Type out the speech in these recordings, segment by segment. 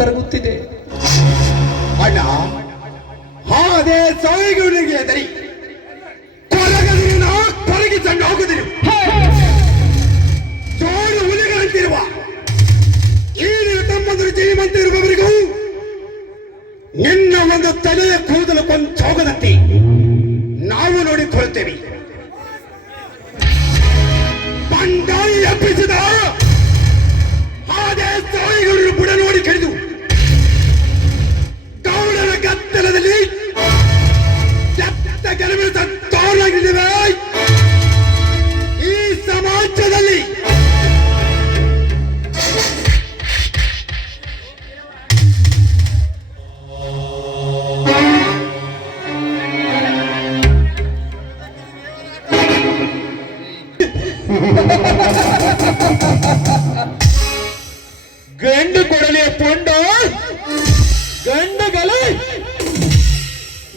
ಕರಗುತ್ತಿದೆ. ಅಣ್ಣ ಅದೇ ಸಾವಿಗಳಿಗೆ ಎದರಿ ಕೊರಗದಿನ ಕೊರಗಿ ತಂಡು ಹೋಗುದಿರು ಜೋಡು ಹುಲಿಗಳಂತಿರುವ ಈ ತಮ್ಮಂದರು ಜೀವಂತ ಇರುವವರಿಗೂ ನಿನ್ನ ಒಂದು ತಲೆಯ ಕೂದಲು ಕೊಂಚೋಗದಂತೆ ನಾವು ನೋಡಿಕೊಳ್ಳುತ್ತೇವೆ. ಬಂಡಾಯಿ ಎಬ್ಬಿಸಿದ ಅದೇ ಸಾವಿಗಳನ್ನು ಬುಡ ನೋಡಿ ಕಡಿದು ಗೌಡರ ಗದ್ದಲದಲ್ಲಿ ತೋರಾಗಿದ್ದೇವೆ. ಈ ಸಮಾಜದಲ್ಲಿ ಗಂಡು ಕೊಡಲಿಯ ಪೊಂಡ ಗಂಡಗಲ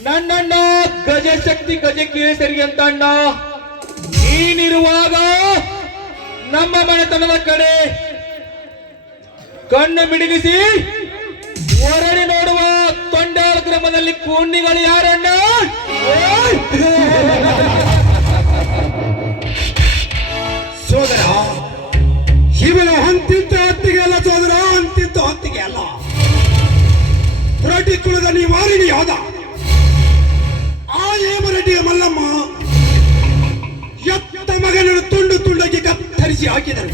ನನ್ನಣ್ಣ ಗಜಶಕ್ತಿ ಗಜಕೇಸರಿ ಅಂತ ಅಣ್ಣ. ನೀನಿರುವಾಗ ನಮ್ಮ ಮನೆತನದ ಕಡೆ ಕಣ್ಣು ಮಿಡಿಗಿಸಿ ಹೊರಡಿ ನೋಡುವ ತೊಂಡಾಳ ಗ್ರಾಮದಲ್ಲಿ ಕೂಣಿಗಳು ಯಾರಣ್ಣ? ಸೋದರ, ಇವನ ಅಂತಿಂತ ಹೊತ್ತಿಗೆ ಅಲ್ಲ ಸೋದರ, ಅಂತಿಂತ ಹೊತ್ತಿಗೆ ಅಲ್ಲ. ಹೊರಟಿ ಕುಲದ ನಿವಾರಣಿ ಯಾವ್ದ ಆ ಹೇಮರೆಡ್ಡಿಯ ಮಲ್ಲಮ್ಮ ಎತ್ತ ಮಗನನ್ನು ತುಂಡು ತುಂಡಾಗಿ ಕತ್ತರಿಸಿ ಹಾಕಿದರು.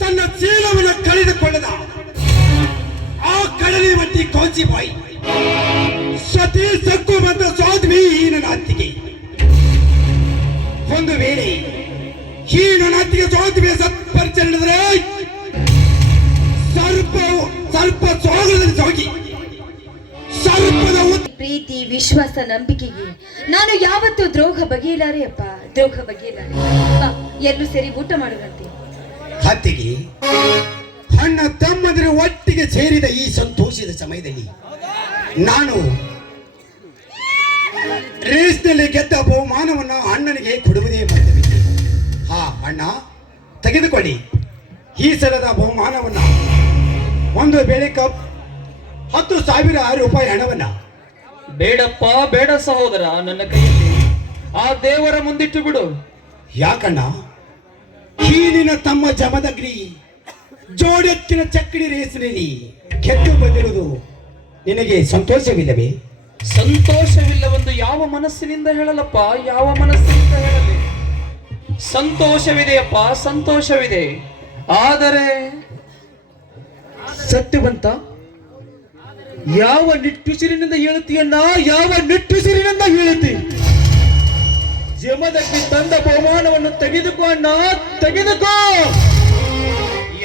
ತನ್ನ ಚೀಲವನ್ನು ಕಳೆದುಕೊಳ್ಳದ ಆ ಕಡಲಿ ಮಟ್ಟಿ ಕೋಚಿಬಾಯಿ ಸತಿ ಸಕ್ಕು ಬಂದ ಸ್ವಾದ್ಮಿ ಈ ನನ್ನ ಅತ್ತಿಗೆ. ಒಂದು ವೇಳೆ ಈ ನನ್ನ ಅತ್ತಿಗೆ ಸ್ವಾದ್ಮಿ ಸತ್ಪರಿಚಯ ನಡೆದರೆ ಸ್ವಲ್ಪ ಸೋಗದಲ್ಲಿ ಸೋಗಿ ಸ್ವಲ್ಪದ ಪ್ರೀತಿ ವಿಶ್ವಾಸ ನಂಬಿಕೆಗೆ ನಾನು ಯಾವತ್ತೂ ದ್ರೋಹ ಬಗೆಯಲಾರೆ ಅಪ್ಪ, ದ್ರೋಹ ಬಗೆಯಲಾರೆ. ಎಲ್ಲೂ ಸೇರಿ ಊಟ ಮಾಡುವಂತೆ. ಹತ್ತಿಗೆ ಅಣ್ಣ ತಮ್ಮಂದಿರು ಒಟ್ಟಿಗೆ ಸೇರಿದ ಈ ಸಂತೋಷದ ಸಮಯದಲ್ಲಿ ನಾನು ರೇಸ್ನಲ್ಲಿ ಗೆದ್ದ ಬಹುಮಾನವನ್ನ ಅಣ್ಣನಿಗೆ ಕೊಡುವುದೇ ಮರೆತುಬಿಟ್ಟೆ. ಹಾ ಅಣ್ಣ, ತೆಗೆದುಕೊಳ್ಳಿ ಈ ಸಲದ ಬಹುಮಾನವನ್ನ. ಒಂದು ಬೇಳೆ ಕಪ್ 10,000 ರೂಪಾಯಿ ಹಣವನ್ನ. ಬೇಡಪ್ಪ ಬೇಡ ಸಹೋದರ, ನನ್ನ ಕೈಯಲ್ಲಿ ಆ ದೇವರ ಮುಂದಿಟ್ಟು ಬಿಡು. ಯಾಕಣ್ಣ, ಈ ನಿನ್ನ ತಮ್ಮ ಜಮದಗ್ನಿ ಜೋಡೆತ್ತಿನ ಚಕ್ಕಡಿ ರೇಸಿನಲ್ಲಿ ಗೆದ್ದು ಬಂದಿರುವುದು ನಿನಗೆ ಸಂತೋಷವಿಲ್ಲವೇ? ಸಂತೋಷವಿಲ್ಲವೆಂದು ಯಾವ ಮನಸ್ಸಿನಿಂದ ಹೇಳಲಪ್ಪ, ಯಾವ ಮನಸ್ಸಿನಿಂದ ಹೇಳಲಿ? ಸಂತೋಷವಿದೆಯಪ್ಪ, ಸಂತೋಷವಿದೆ. ಆದರೆ ಸತ್ಯವಂತ, ಯಾವ ನಿಟ್ಟುಸಿರಿನಿಂದ ಹೇಳುತ್ತೀಯಣ್ಣ? ಯಾವ ನಿಟ್ಟುಸಿರಿನಿಂದ ಹೇಳುತ್ತಿ? ಜಮದಗ್ನಿ ತಂದ ಬಹುಮಾನವನ್ನು ತೆಗೆದುಕೋ ಅಣ್ಣ, ತೆಗೆದುಕೋ.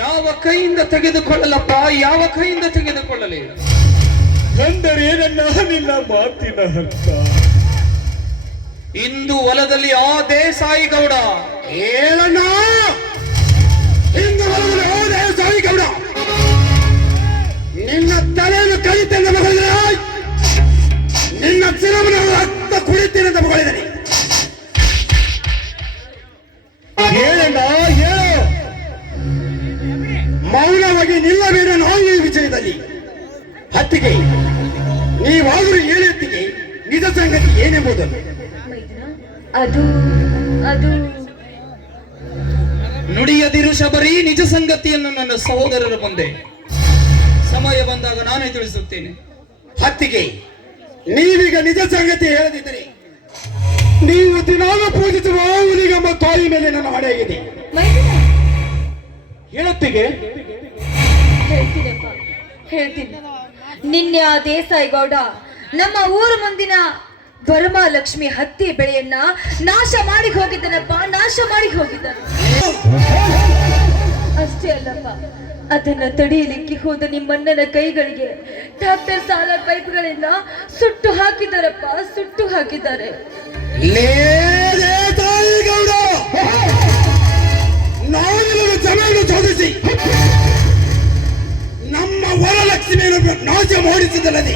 ಯಾವ ಕೈಯಿಂದ ತೆಗೆದುಕೊಳ್ಳಲಪ್ಪ, ಯಾವ ಕೈಯಿಂದ ತೆಗೆದುಕೊಳ್ಳಲಿ? ಅಂದರೇನನ್ನ ನಿನ್ನ ಮಾತಿನ ಅರ್ಥ? ಇಂದು ಹೊಲದಲ್ಲಿ ಆ ದೇಸಾಯಿ ಗೌಡ ಹೇಳಣ್ಣ, ಇಂದು ಹೊಲದಲ್ಲಿ ಆ ದೇಸಾಯಿ ಗೌಡ ನಿನ್ನ ತಲೆಯನ್ನು ಕಲಿತೆಂದ ಮಗಳಿದರೆ, ನಿನ್ನ ಚಿರಮನ ರಕ್ತ ಕುಡಿತೇನೆಂದ ಮಗಳಿದರೆ. ಹೇಳಣ್ಣ, ಹೇಳು. ಮೌನವಾಗಿ ನಿಲ್ಲಬೇಡ ನಾವು ಈ ವಿಷಯದಲ್ಲಿ. ಹತ್ತಿಗೆ ನೀವಾದರೂ ಹೇಳುತ್ತಿಗೆ ನಿಜ ಸಂಗತಿ ಏನೆಂಬುದನ್ನು. ಅದು ಅದು ನುಡಿಯದಿರು ಶಬರಿ ನಿಜ ಸಂಗತಿಯನ್ನು ನನ್ನ ಸಹೋದರರ ಮುಂದೆ ಸಮಯ ಬಂದಾಗ ನಾನೇ ತಿಳಿಸುತ್ತೇನೆ. ಹತ್ತಿಗೆ ನೀವೀಗ ನಿಜ ಸಂಗತಿ ಹೇಳದಿದ್ದರೆ ನೀವು ದಿನಾಲು ಪೂಜಿಸುವ ಹುಲಿಗಮ್ಮ ತಾಯಿ ಮೇಲೆ ನನ್ನ ಹೊಡೆಯಾಗಿದೆ. ಹೇಳುತ್ತಿಗೆ ಹೇಳ್ತೀನಪ್ಪ, ಹೇಳ್ತೀನಿ. ನಿನ್ನೆ ಆ ದೇಸಾಯಿ ಗೌಡ ನಮ್ಮ ಊರು ಮುಂದಿನ ವರಮಹಾಲಕ್ಷ್ಮಿ ಹತ್ತಿ ಬೆಳೆಯನ್ನ ನಾಶ ಮಾಡಿ ಹೋಗಿದ್ದಾನಪ್ಪ, ನಾಶ ಮಾಡಿ ಹೋಗಿದ್ದಾನ. ಅಷ್ಟೇ ಅಲ್ಲಪ್ಪ, ಅದನ್ನ ತಡೆಯಲಿಕ್ಕೆ ಹೋದ ನಿಮ್ಮಣ್ಣನ ಕೈಗಳಿಗೆ ಟ್ರಾಕ್ಟರ್ ಸಾಲ ಪೈಪ್ಗಳಿಂದ ಸುಟ್ಟು ಹಾಕಿದಾರಪ್ಪ, ಸುಟ್ಟು ಹಾಕಿದ್ದಾರೆ. ನಾವು ಜಮೀನು ಶೋಧಿಸಿ ನಮ್ಮ ವರಲಕ್ಷ್ಮಿಯನ್ನು ನಾಶ ಮಾಡಿಸಿದಲ್ಲದೆ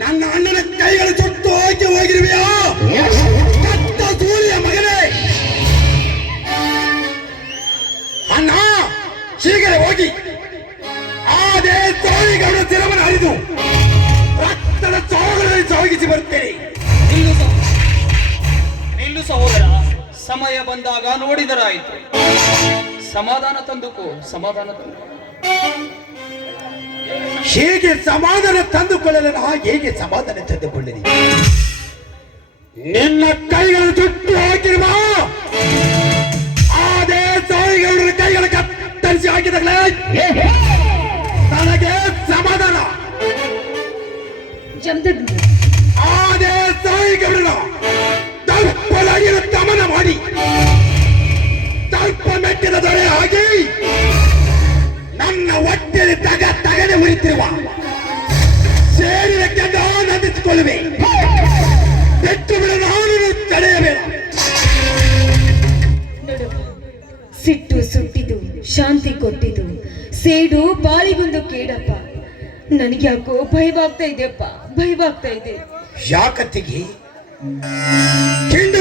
ನನ್ನ ಅಣ್ಣನ ಕೈಗಳು ಸುಟ್ಟು ಹಾಕಿ ಹೋಗಿರುವೆಯಾ? ಸೂರ್ಯ ಮಗನೇ, ಅಣ್ಣ ಶೀಘ್ರ ಹೋಗಿ ಚಿರವನ್ನು ಹರಿದು ರಕ್ತದ ಚಾವುಗಳಲ್ಲಿ ಸಾಗಿಸಿ ಬರುತ್ತೇನೆ. ನಿಲ್ಲು ಸಹೋದರ, ಸಮಯ ಬಂದಾಗ ನೋಡಿದರಾಯಿತು. ಸಮಾಧಾನ ತಂದುಕೋ, ಸಮಾಧಾನ ತಂದು. ಹೇಗೆ ಸಮಾಧಾನ ತಂದುಕೊಳ್ಳಲು ಹೇಗೆ ಸಮಾಧಾನ ತಂದುಕೊಳ್ಳಲಿ? ನಿನ್ನ ಕೈಗಳನ್ನು ಸುಟ್ಟು ಹಾಕಿರುವ ಅದೇ ಸಾಯಿಗೌಡರ ಕೈಗಳ ಕತ್ತರಿಸಿ ಹಾಕಿದಾಗಲೇ ನನಗೆ ಸಮಾಧಾನ. ಜಮದಗ್ನಿ, ಅದೇ ಸಾಯಿಗೌಡರ ದರ್ಪಲಾಗಿನ ದಮನ ಮಾಡಿ ದರ್ಪ ಮೆಟ್ಟಿದ ದೊರೆ ಆಗಿ ನನ್ನ ಹೊಟ್ಟೆಯಲ್ಲಿ ತಗನೆ ಉರಿತಿರುವ ಸೇರಿದ ಕೆಂಡ ನಂದಿಸಿಕೊಳ್ಳುವೆ. ಬೆಟ್ಟು ಬಿಡ ನಾನು ತಡೆಯಬೇಡ. ನೋಡು, ಸಿಟ್ಟು ಸುಟ್ಟಿದು, ಶಾಂತಿ ಕೊಟ್ಟಿದು, ಸೇಡು ಬಾಳಿಗೊಂದು ಕೇಡಪ್ಪ. ನನಗೆ ಯಾಕೋ ಭಯವಾಗ್ತಾ ಇದೆಯಪ್ಪ, ಭಯವಾಗ್ತಾ ಇದೆ. ಯಾಕತ್ತಿಗೆ ಕೆಂಡ